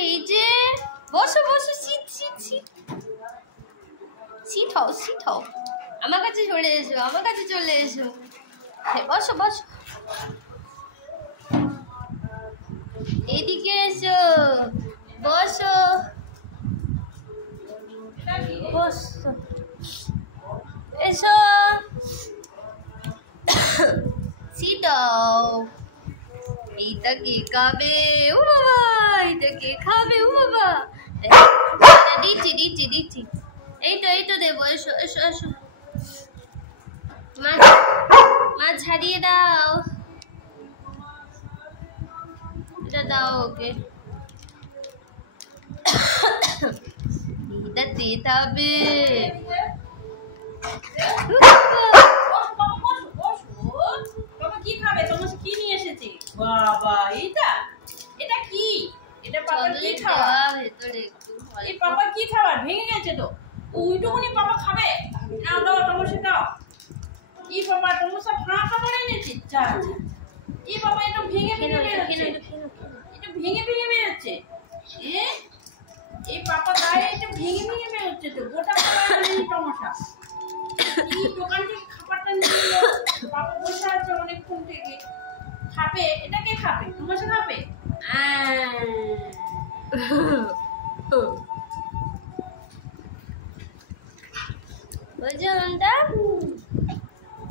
এই যে বসো বসো, সিট হও, আমার কাছে চলে এসো, বসো বসো, এদিকে এসো, বসো বসো, এসো, সিট হও। এইটা কে খাবে? ও বাবা, এইটা কে খাবে? ও বাবা, দিচ্ছি। এই তো দেবো, এসো। মাছ ছাড়িয়ে দাও, এটা দাও ওকে, এটা দিতে হবে। বাবা এটা কি? এটা পাপার কি খাবার? ভেতরে একটু এই পাপা কি খাবার? ভেঙে গেছে তো। ওইটুকুনি পাপা খাবে? নাও দাও টমেটো দাও। কি পাপা টমেটো ফাঁ খাবার এনেছি? যা এই পাপা এটা ভেঙে বেরোচ্ছে। এটা ভেঙে বেরোচ্ছে। এই পাপা গায়ে এটা ভেঙে বেরোচ্ছে তো। গোটা খাবার নেই টমেটো। এই দোকান থেকে খাবারটা নিয়ে পাপা বসে আছে অনেকক্ষণ থেকে। খাবে? এটা কে খাবে? টমেটো খাবে?